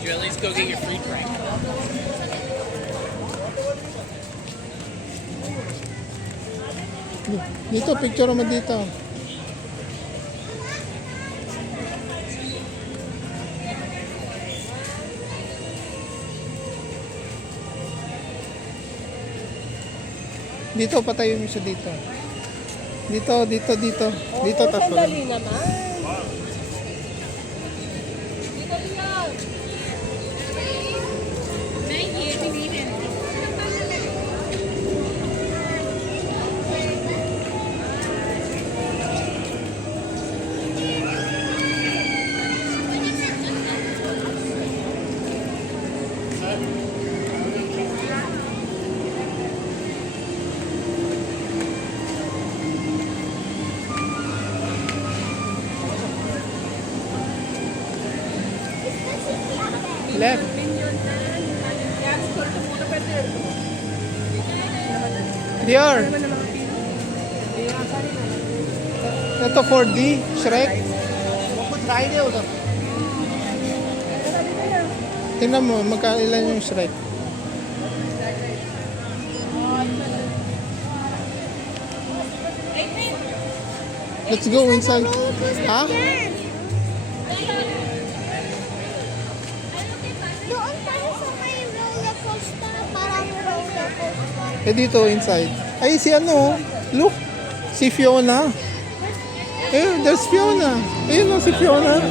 You at least go get your free drink. Dito, picture mo dito. Dito, patayo mo siya dito. Dito. Dito, tapos wala. Sandali naman. Dito lang. Thank you. We need it. Left. Dior. Ito 4D, Shrek. Tingnan mo, magkailan yung Shrek. Let's go inside. Ha? Doon tayo sa may roller coaster, parang roller coaster. Eh dito, inside. Ay, si ano, look. Si Fiona. Eh, there's Fiona. Ayun o, si Fiona.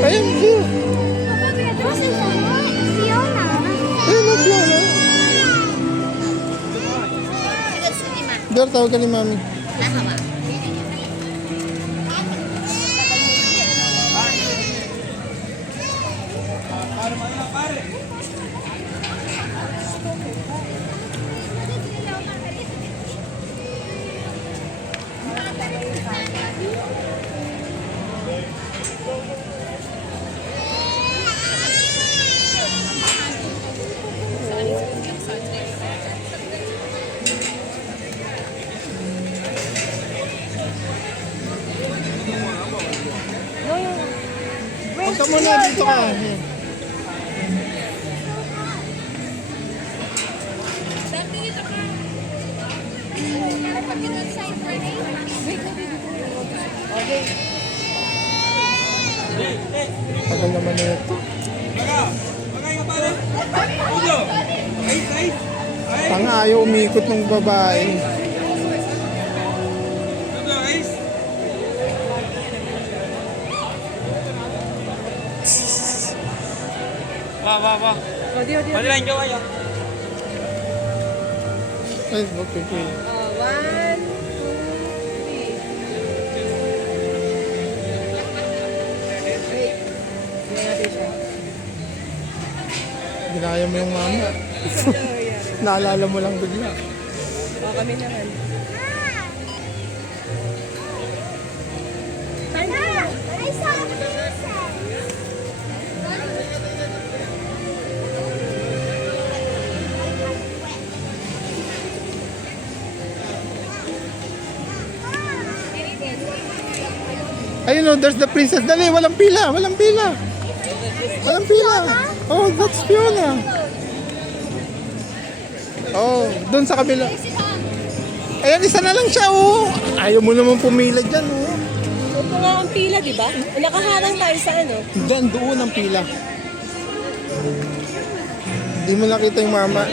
Ayun, here. This is Fiona. Ayun o, Fiona. Dor, tawag ka ni Mami. Huwag ka muna, dito ka. Ayan. Tagal naman na ito. Tanga, ayaw umikot ng babae. Wah. Mali lang gawa yan. Ay, okay. 1, 2, 3. Wait. Tingnan natin siya. Ginaya mo yung mama. Naalala mo lang bigla. O, kami naman. I saw a princess. Ayun o, there's the princess. Dali, walang pila. Walang pila. Oh, that's Fiona. Oh, doon sa kabila. Ayan, isa na lang siya, oh. Ayaw mo naman pumila dyan, oh. Ito nga ang pila, di ba? Nakaharang tayo sa ano? Doon ang pila. Hindi mo nakita yung mama.